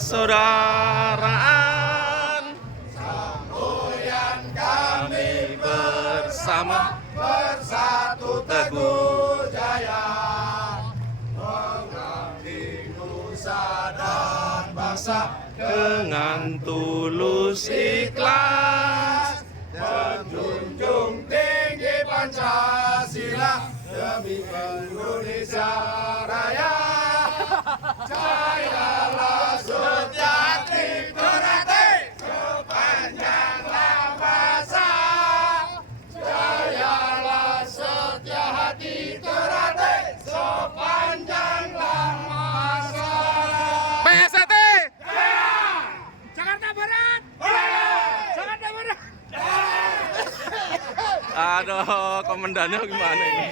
persaudaraan, semboyan kami bersama, bersatu teguh jaya, mengabdi nusa dan bangsa dengan tulus ikhlas, menjunjung tinggi Pancasila demi Indonesia Raya. Jayalah Sutyati Ternate sepanjanglah masa, jayalah setia hati Ternate sepanjanglah masa. PST Jaya! Jakarta Barat. Jaya! Jakarta Barat. Aduh, komandannya gimana ini?